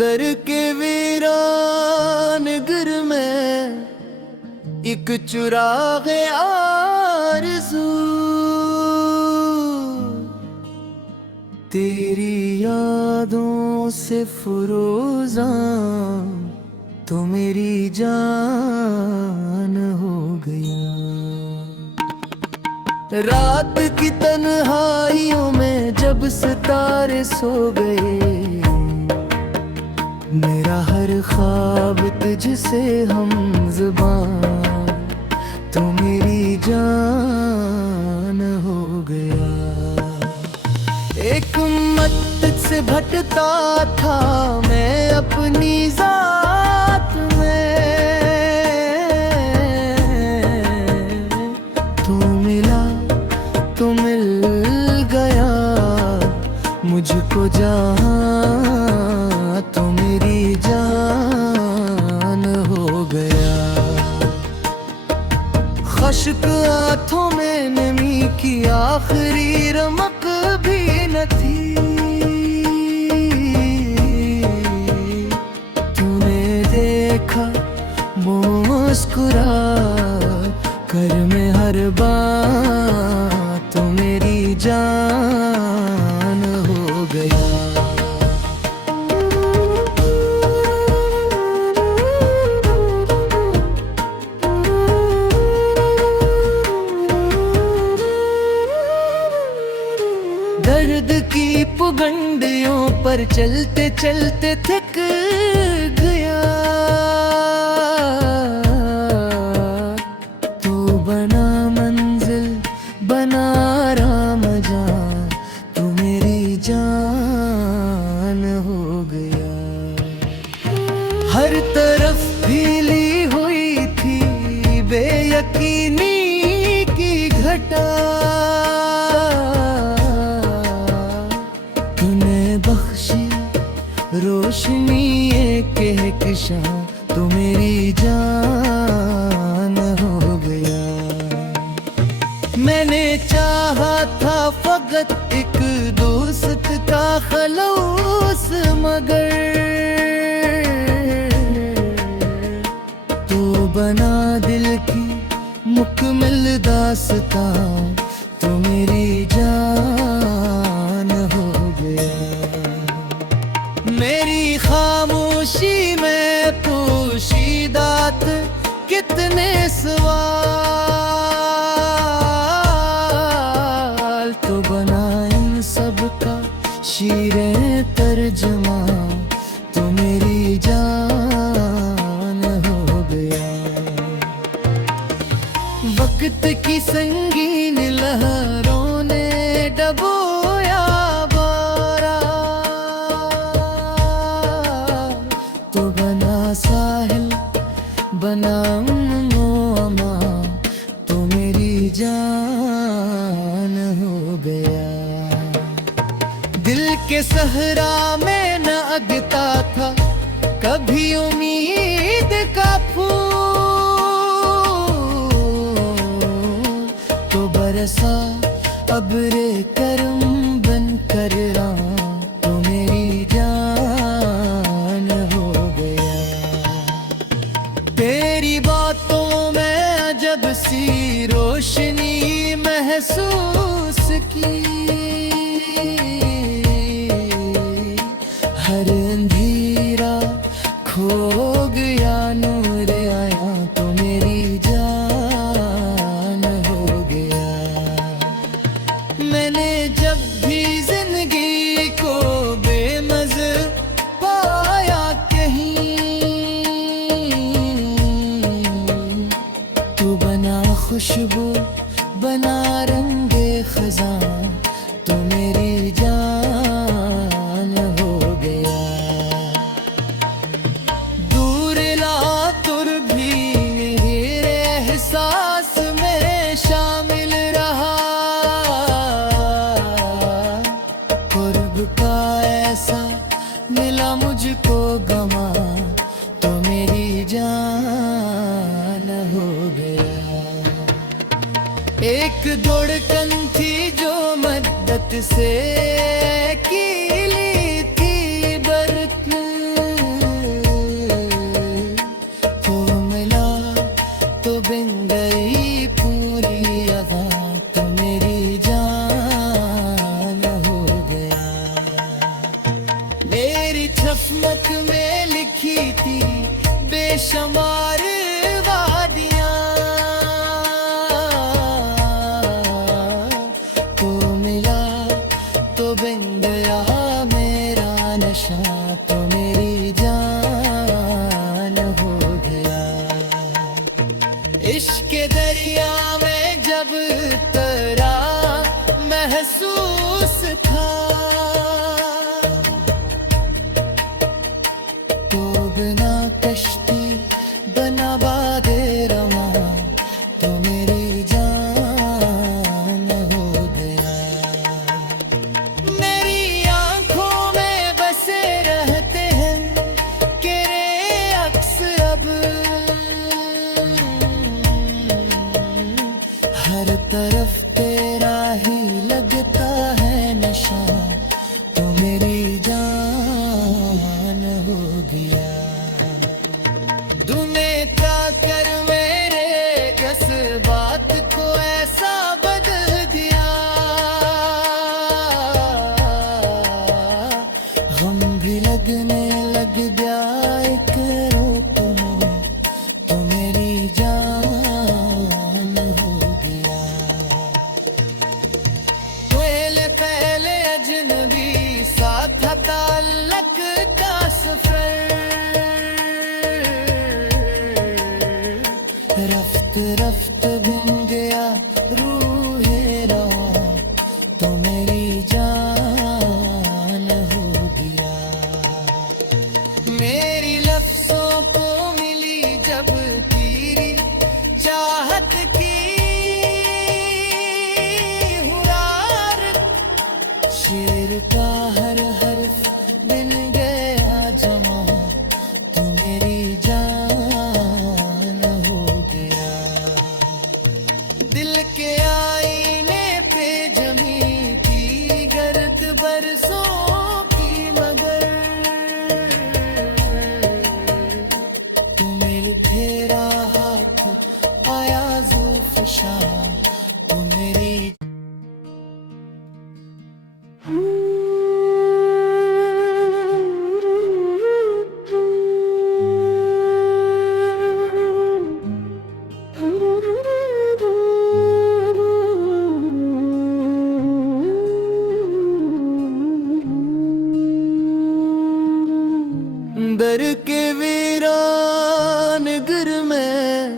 दर के वीरान घर में एक चुरागे आरज़ू, तेरी यादों से फरोज़ा तो मेरी जान हो गया। रात की तन्हाइयों में जब सितारे सो गए, मेरा हर ख्वाब तुझसे हमज़बान तो मेरी जान हो गया। एक मत से भटका था मैं अपनी ज़ात में, तू मिला तो मिल गया मुझको जहां तो मेरी जान हो गया। खश्क आँखों में नमी की आखिरी रमक भी न थी, तूने देखा मुस्कुरा कर मैं हर बात तो मेरी जान हो गया। दर्द की पुगंडियों पर चलते चलते थक गया, तू बना मंजिल बना राम जान तू मेरी जान हो गया। हर तरफ फैली हुई थी बेयकीनी की घटा, रोशनी एक कहकशां तो मेरी जान हो गया। मैंने चाहा था फकत एक दोस्त का खलूस, मगर तो बना दिल की मुकम्मल दास्तां तो मेरी जान हो गया। मेरी खामोशी में पोशीदात कितने सवाल तो बना इन सब का शीरे तर्जमा तो मेरी जान हो गया। वक्त की संगीन लहरों ने डबोया बारा, तो बना साहिल बना मोमा तो मेरी जान हो गया। दिल के सहरा में न अगता था कभी उम्मीद का फूल, तो बरसा अब्रे करम बन कर तो मेरी जान हो गया। तेरी बातों में अजब सी रोशनी महसूस की, हर अंधेरा खो गया नूर आया तो मेरी जान हो गया। मैंने जब भी जिंदगी को बेमज़े पाया कहीं, तो बना खुशबू बना रंगे खज़ां तो मेरी जान हो गया। दूर ला तुर भी मेरे एहसास में शामिल रहा, मुझको गमा तो मेरी जान हो गया। एक धड़कन थी जो मद्दत से कीली थी बरत, तो मिला तो बिन गई पूरी अदा तो मेरी जान हो गया। मेरी किस्मत में लिखी थी बेशुमार वादियाँ, तो मिला तो बिन गया मेरा नशा तो मेरी जान हो गया। इश्क के दरिया में जब तरा महसूस था, तो बिना कश्ती बना बादे रमा तो मेरी जान हो गया। मेरी आंखों में बसे रहते हैं तेरे अक्स अब, हर तरफ तेरा ही लगता है नशा तो मेरी जान हो गया। तूने क्या कर मेरे जज्बात को ऐसा बदल दिया, गम भी लगने लग गया एक रोक में तो मेरी जान हो गया। पहले पहले अजनबी सा था ताल्लुक का सफर, रफ्त रफ्त बिन गया रूहे रवा तो मेरी जान हो गया। मेरी लफ्जों को मिली जब तेरी चाहत की हुरार, शेर का हर हर्फ बिन गया जमा तो मेरी जान हो गया। दिल के आईने पे जमी थी गर्द बरसों की मगर, तू मेरे तेरा हाथ आया ज़ुल्फ़शा तो मेरी दर के वीरान घर में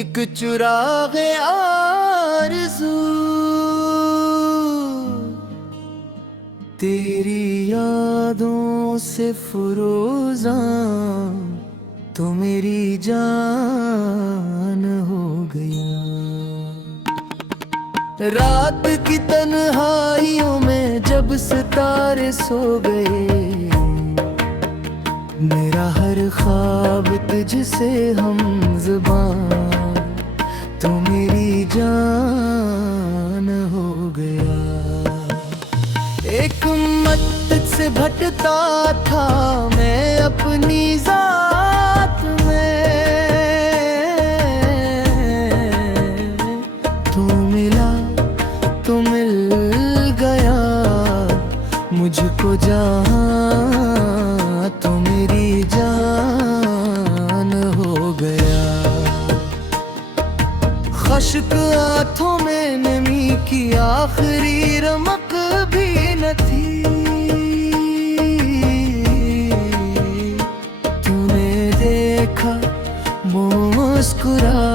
एक चुराग़े आरज़ू, तेरी यादों से फ़िरोज़ा तो मेरी जान हो गया। रात की तन्हाइयों में जब सितारे सो गए, मेरा हर ख्वाब तुझसे हम ज़ुबान तो मेरी जान हो गया। एक मत से भटका था मैं अपनी जात में, तू मिला तो मिल गया मुझको जहाँ तो मेरी जान हो गया। खश्क आँखों में नमी की आखिरी रमक भी न थी, तूने देखा मुस्कुरा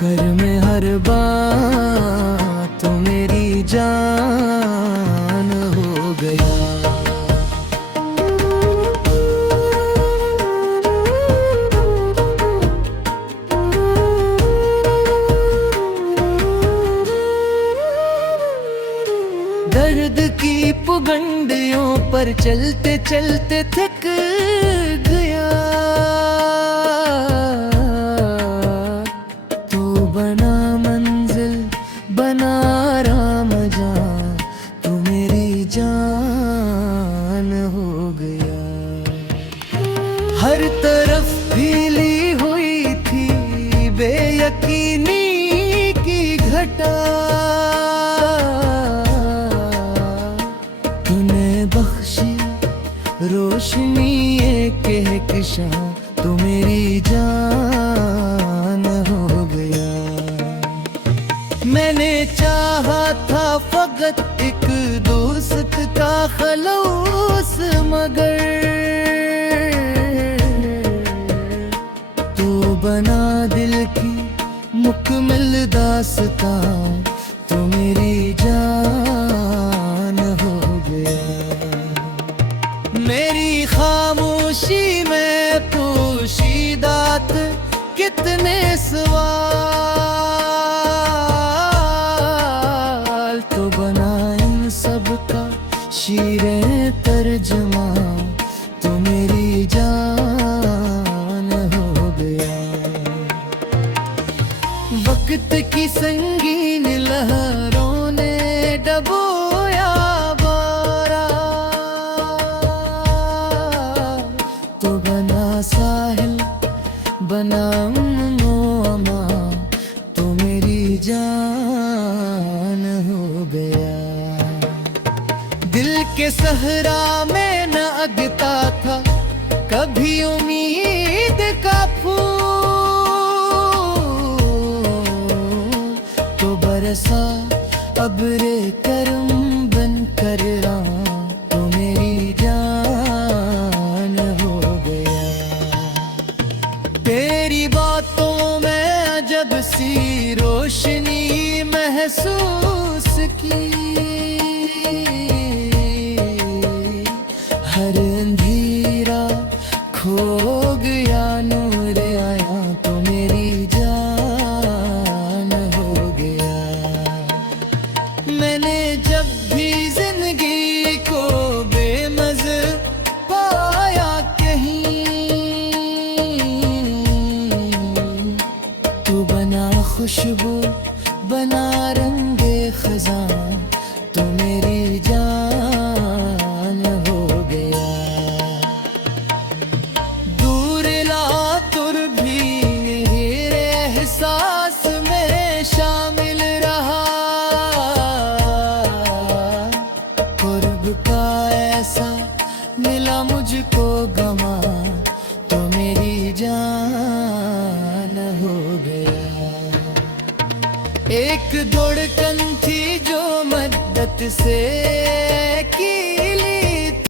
कर मैं हर बात तो मेरी जान हो गया। दर्द की पुगंडियों पर चलते चलते थक गया। तू बना मंजिल बना राम जान, तू मेरी जान हो गया। हर तरफ फैली हुई थी बेयकीनी की घटा, तूने बख्शी रोशनी एक कहकशां, तू मेरी जान हो गया। मैंने चाहा था फकत एक दोस्त का खलूस, मगर तू बना दिल की मुकम्मल दास्तां, तू मेरी जान हो गया। मेरी खामोशी में पोशीदात कितने सवाल, तो बना इन सब का शीरे तर्जमा, तो मेरी जान हो गया। वक्त की संगीन लहरों ने डबोया बारा, तो बना साहिल बना मोमा, तो मेरी जान हो गया। दिल के सहरा में न अगता था कभी उम्मीद का फूल, तो बरसा अब्रे करम बन कर रहा, तो मेरी जान हो गया। तेरी बातों में अजब सी रोशनी महसूस की, हर अंधेरा खो गया नूर आया, तो मेरी जान हो गया। मैंने जब भी जिंदगी को बेमज़े पाया कहीं, तू बना खुशबू बना रंगे खजां, तो मेरी जान हो गया। दूर ला तुर भी मेरे एहसास में शामिल रहा, कुर्ब का ऐसा मिला मुझको गमा, तो मेरी जान हो गया। एक धड़कन थी जो मद्दत से की